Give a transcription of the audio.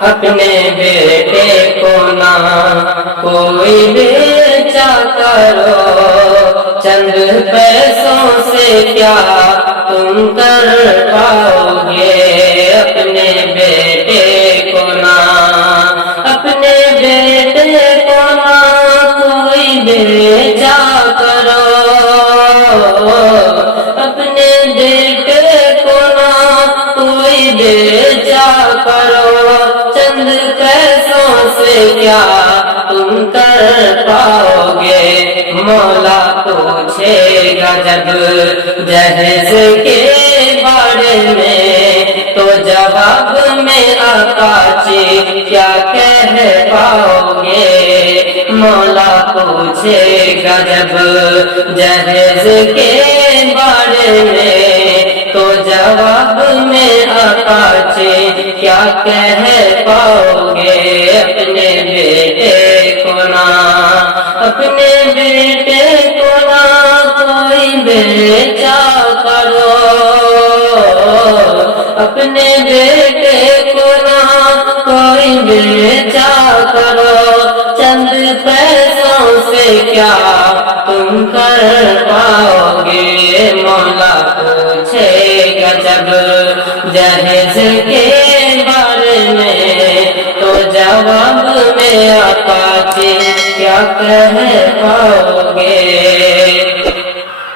اپنے بیٹے کو نہ کوئی بیچا کرو، چند پیسوں سے کیا تم کر پاؤ گے؟ اپنے بیٹے کو نہ، اپنے بیٹے کو نہ کوئی بیچا کرو، اپنے بیٹے کو نہ کوئی بیچا کرو، چند پیسوں سے کیا تم کر پاؤ گے؟ مولا پوچھے گا جب جہیز کے بارے میں، تو جواب میں آقا جی کیا کہہ پاؤ گے؟ مولا پوچھے گا جب جہیز کے بارے میں، تو جواب میں آقا جی کیا کہہ پاؤ گے؟ اپنے بیٹے کو نہ، اپنے بیٹے کو نہ کوئی بیچا کرو، اپنے بیٹے کو نہ کوئی بیچا کرو، چند پیسوں سے کیا تم کر پاؤ گے؟ مولا پوچھے گا جب جہیز کے بارے میں، تو جواب میں آقا جی کیا کہہ پاؤ گے؟